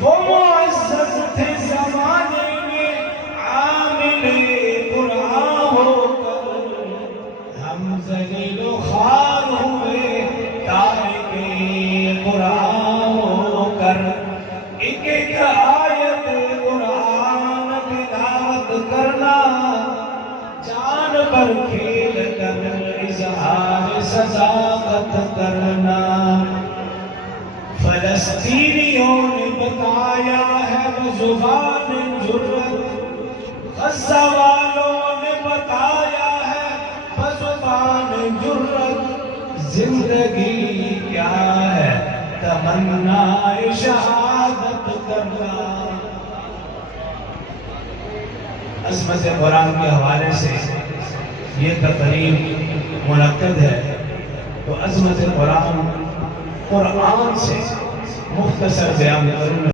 وہ معزز تھے زمانے میں عامل قرآن ہو کر، ہم ذلیل و خوار ہوئے تارک قرآن ہو کر۔ ایک ایک آیت قرآن تلاوت کرنا، جان پر کھیل کر اظہار صداقت کرنا۔ فلسطینیوں نے بتایا ہے بزبان جرأت، غزہ والوں نے بتایا ہے بزبان جرأت، زندگی کیا ہے تمنا شہادت کرنا۔ عظمت قرآن کے حوالے سے یہ تقریب منعقد ہے، تو عظمت قرآن سے مختصر بیان کروں۔